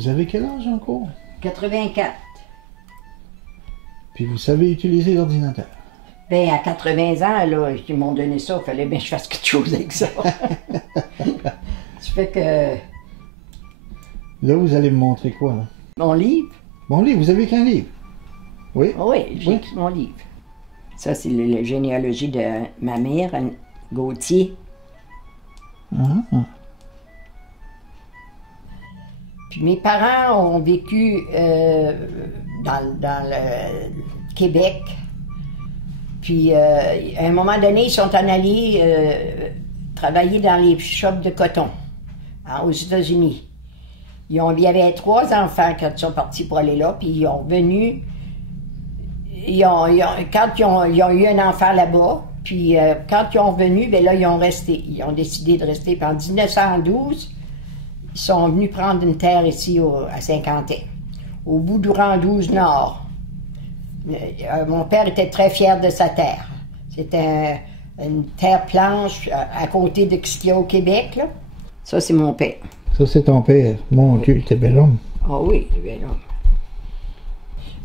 Vous avez quel âge encore? 84. Puis vous savez utiliser l'ordinateur? Ben, à 80 ans, là, ils m'ont donné ça, il fallait bien que je fasse quelque chose avec ça. Ça fait que... Là, vous allez me montrer quoi, là? Mon livre? Mon livre, vous avez qu'un livre? Oui? Oui, j'ai écrit mon livre. Ça, c'est la généalogie de ma mère, Anne Gauthier. Puis mes parents ont vécu dans le Québec. Puis à un moment donné, ils sont en allés travailler dans les shops de coton aux États-Unis. Il y avait 3 enfants quand ils sont partis pour aller là, puis ils ont venu. Quand ils ont eu un enfant là-bas, puis quand ils ont revenu, bien là, ils ont resté. Ils ont décidé de rester. Puis en 1912, ils sont venus prendre une terre ici à Saint-Quentin, au bout d'Ouran-12 Nord. Mon père était très fier de sa terre. C'était une terre planche à côté de Xia au Québec, là. Ça, c'est mon père. Ça, c'est ton père. Mon Dieu, il était bel homme. Ah oui, bel homme.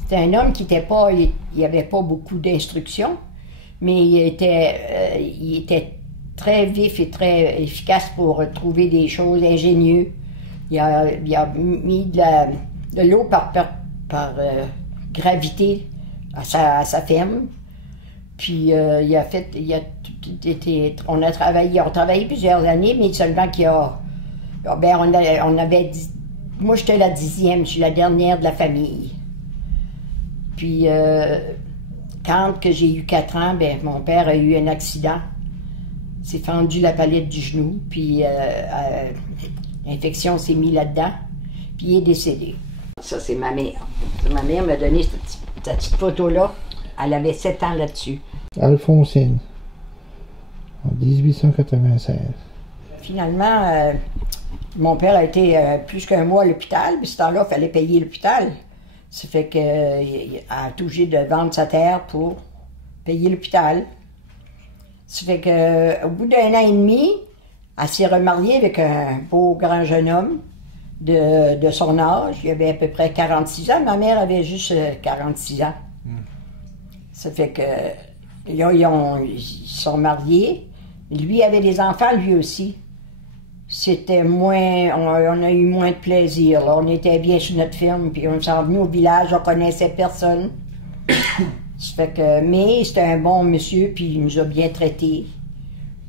C'était un homme qui n'était pas... Il n'avait pas beaucoup d'instructions, mais il était très vif et très efficace pour trouver des choses ingénieuses. Il a mis de l'eau par gravité à sa ferme. Puis on a travaillé plusieurs années, mais seulement moi j'étais la 10e, je suis la dernière de la famille. Puis quand j'ai eu 4 ans, ben, mon père a eu un accident. Il s'est fendu la palette du genou, puis l'infection s'est mise là-dedans, puis il est décédé. Ça, c'est ma mère. Ma mère m'a donné cette petite photo-là. Elle avait 7 ans là-dessus. Alphonsine, en 1896. Finalement, mon père a été plus qu'un mois à l'hôpital, puis ce temps-là, il fallait payer l'hôpital. Ça fait qu'il a été obligé de vendre sa terre pour payer l'hôpital. Ça fait qu'au bout d'1 an et demi, elle s'est remariée avec un beau grand jeune homme de son âge. Il avait à peu près 46 ans. Ma mère avait juste 46 ans. Ça fait que là, ils sont mariés. Lui avait des enfants, lui aussi. C'était moins... On a eu moins de plaisir, là. On était bien sur notre ferme, puis on s'en venait au village, on connaissait personne. Ça fait que... Mais c'était un bon monsieur, puis il nous a bien traités.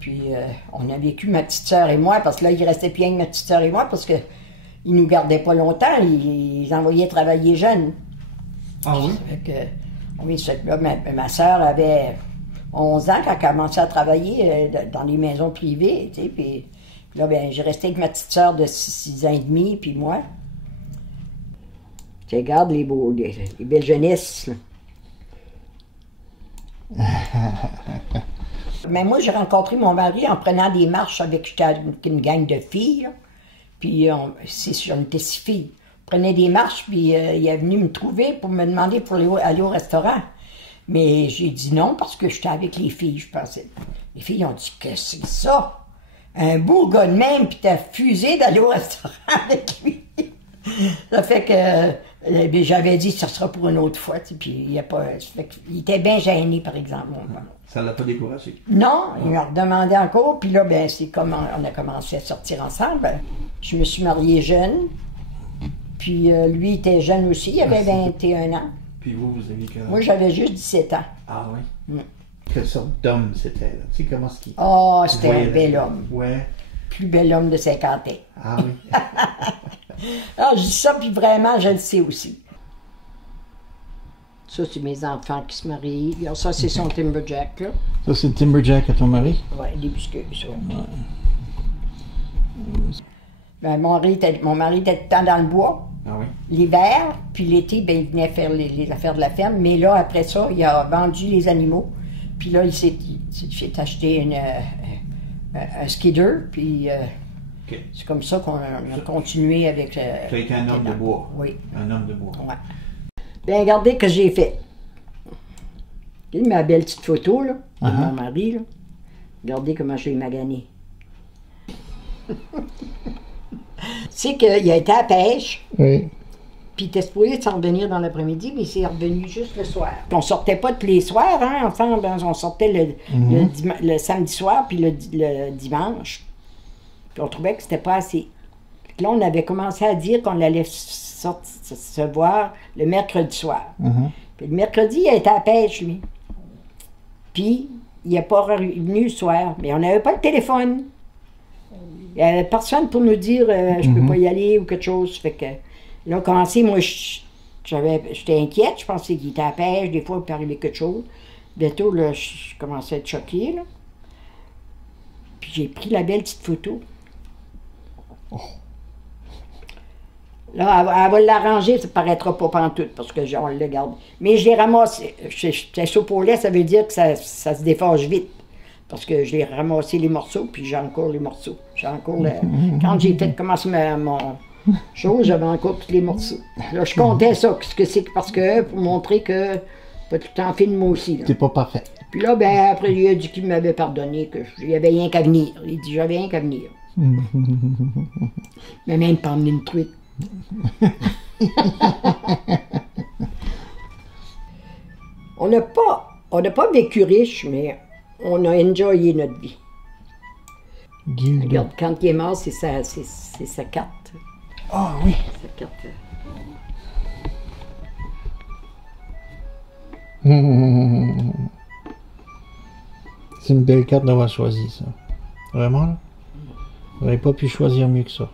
Puis on a vécu, ma petite sœur et moi, parce que là, il restait plus rien que ma petite sœur et moi, parce que ils nous gardaient pas longtemps, ils envoyaient travailler jeunes. Ah oui? Ça fait que... Oui, ça fait que là, ma sœur avait 11 ans quand elle a commencé à travailler dans les maisons privées, tu sais, puis là, ben, j'ai resté avec ma petite sœur de 6 ans et demi, puis moi. Tu regardes les belles jeunesses, là. Mais moi, j'ai rencontré mon mari en prenant des marches avec une gang de filles, là. Puis on était 6 filles. On prenait des marches, puis il est venu me trouver pour me demander pour aller au restaurant. Mais j'ai dit non parce que j'étais avec les filles, je pensais. Les filles ont dit que c'est ça. Un beau gars de même, puis t'as fusé d'aller au restaurant avec lui. Ça fait que j'avais dit que ça sera pour une autre fois, tu sais, puis il était bien gêné, par exemple. Ça l'a pas découragé? Non, il m'a redemandé encore, puis là, ben, c'est comme on a commencé à sortir ensemble. Je me suis mariée jeune, puis lui était jeune aussi, il avait 21 ans. Puis vous aviez quel âge? Moi, j'avais juste 17 ans. Ah oui? Quelle sorte d'homme c'était, là? Tu sais, comment est-ce qu'il... Oh, c'était un bel homme. Ouais. Plus bel homme de 50 ans. Ah oui? Alors, je dis ça, puis vraiment, je le sais aussi. Ça, c'est mes enfants qui se marient. Alors, ça, c'est son Timberjack, là. Ça, c'est le Timberjack à ton mari? Oui, des biscuits, ça. Ouais. Ben, mon mari était tout le temps dans le bois. Ah oui? L'hiver, puis l'été, ben, il venait faire les affaires de la ferme. Mais là, après ça, il a vendu les animaux. Puis là, il s'est acheté un skidder, puis okay. C'est comme ça qu'on a continué avec... Tu as été un homme de bois? Oui. Un homme de bois? Oui. Bien, regardez ce que j'ai fait. Regardez ma belle petite photo, là, de mon mari, là. Regardez comment je l'ai magané. C'est qu'il a été à la pêche, Oui. puis il était supposé s'en revenir dans l'après-midi, mais il s'est revenu juste le soir. On sortait pas tous les soirs, hein, ensemble, on sortait le samedi soir, puis le dimanche. Puis on trouvait que c'était pas assez. Puis là, on avait commencé à dire qu'on allait se voir le mercredi soir. Puis le mercredi, il a été à la pêche, lui. Puis, il n'est pas revenu le soir. Mais on n'avait pas le téléphone. Il n'y avait personne pour nous dire je peux pas y aller ou quelque chose. Fait que là, on a commencé, moi, j'étais inquiète. Je pensais qu'il était à la pêche. Des fois, il peut arriver quelque chose. Bientôt, là, je commençais à être choquée, là. Puis j'ai pris la belle petite photo. Là, elle va l'arranger, ça ne paraîtra pas pantoute, parce que on le garde. Mais je l'ai ramassé. J'étais soupe au lait, ça veut dire que ça se défâche vite. Parce que je l'ai ramassé les morceaux, puis j'ai encore les morceaux. J'ai encore quand j'ai fait commencer mon chose, j'avais encore tous les morceaux. Là, je comptais ça, ce que c'est parce que, pour montrer que pas tout le temps film moi aussi. T'es pas parfait. Puis là, ben après, il a dit qu'il m'avait pardonné, qu'il n'y avait rien qu'à venir. Il dit j'avais rien qu'à venir. Mais même pas emmener une truite. On n'a pas vécu riche, mais on a enjoyé notre vie. Regarde, quand il est mort, c'est sa carte. Ah oui. Sa carte. C'est une belle carte d'avoir choisi ça. Vraiment là? Vous n'avez pas pu choisir mieux que ça.